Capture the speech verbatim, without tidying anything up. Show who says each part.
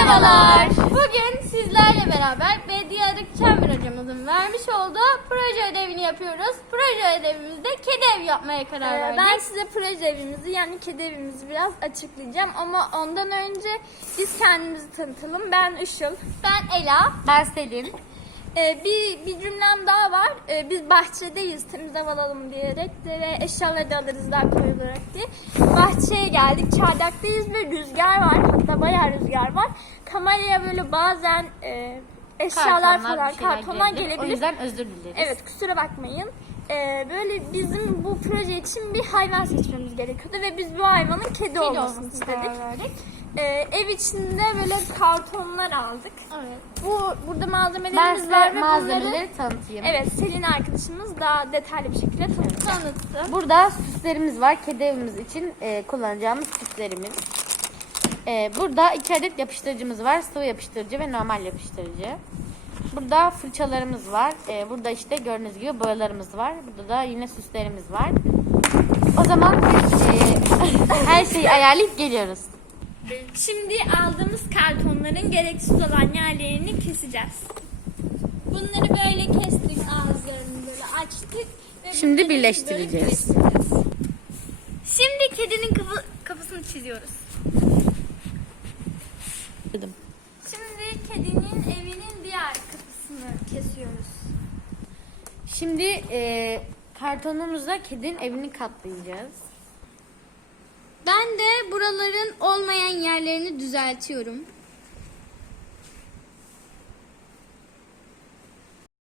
Speaker 1: Merhabalar. Bugün sizlerle beraber Bediye Arık Çember hocamızın vermiş olduğu proje ödevini yapıyoruz. Proje ödevimizde kedi ev yapmaya karar verdik.
Speaker 2: Ben size proje evimizi yani kedi evimizi biraz açıklayacağım ama ondan önce biz kendimizi tanıtalım. Ben Işıl.
Speaker 1: Ben Ela. Ben Selin.
Speaker 2: Ee, bir, bir cümlem daha var. Ee, biz bahçedeyiz temiz hava alalım diyerek de ve eşyaları da alırız daha kolay olarak diye. Bahçeye geldik. Çardaktayız ve rüzgar var. Hatta bayağı rüzgar var. Kameraya böyle bazen e, eşyalar
Speaker 1: Kartonlar,
Speaker 2: falan,
Speaker 1: bir şeyler
Speaker 2: kartonlar
Speaker 1: gelebilir.
Speaker 2: gelebilir.
Speaker 1: O yüzden özür dileriz.
Speaker 2: Evet, kusura bakmayın. Ee, böyle bizim bu proje için bir hayvan seçmemiz gerekiyordu ve biz bu hayvanın kedi,
Speaker 1: Kedi
Speaker 2: olmasını
Speaker 1: olmasını
Speaker 2: istedik.
Speaker 1: karar verdik.
Speaker 2: Ee, ev içinde böyle kartonlar aldık.
Speaker 1: Evet.
Speaker 2: Bu burada
Speaker 1: Ben
Speaker 2: malzemelerimiz
Speaker 1: size
Speaker 2: var ve
Speaker 1: malzemeleri
Speaker 2: bunları
Speaker 1: tanıtayım.
Speaker 2: evet Selin arkadaşımız daha detaylı bir şekilde tanıttı.
Speaker 1: Tanıttı.
Speaker 3: Burada süslerimiz var. Kedi evimiz için e, kullanacağımız süslerimiz. E, burada iki adet yapıştırıcımız var. Sıvı yapıştırıcı ve normal yapıştırıcı. Burada fırçalarımız var. E, burada işte gördüğünüz gibi boyalarımız var. Burada da yine süslerimiz var. O zaman biz e, her şeyi ayarlayıp geliyoruz.
Speaker 2: Şimdi aldığımız kartonların gereksiz olan yerlerini keseceğiz. Bunları böyle kestik, ağızlarını böyle açtık. Ve
Speaker 3: Şimdi
Speaker 2: bunları
Speaker 3: birleştireceğiz.
Speaker 2: böyle birleştireceğiz. Şimdi kedinin kafa, kafasını çiziyoruz.
Speaker 3: Dedim.
Speaker 2: Şimdi kedinin evinin diğer kapısını kesiyoruz.
Speaker 3: Şimdi e, kartonumuzla kedinin evini katlayacağız.
Speaker 1: Ben de buraların olmayan yerlerini düzeltiyorum.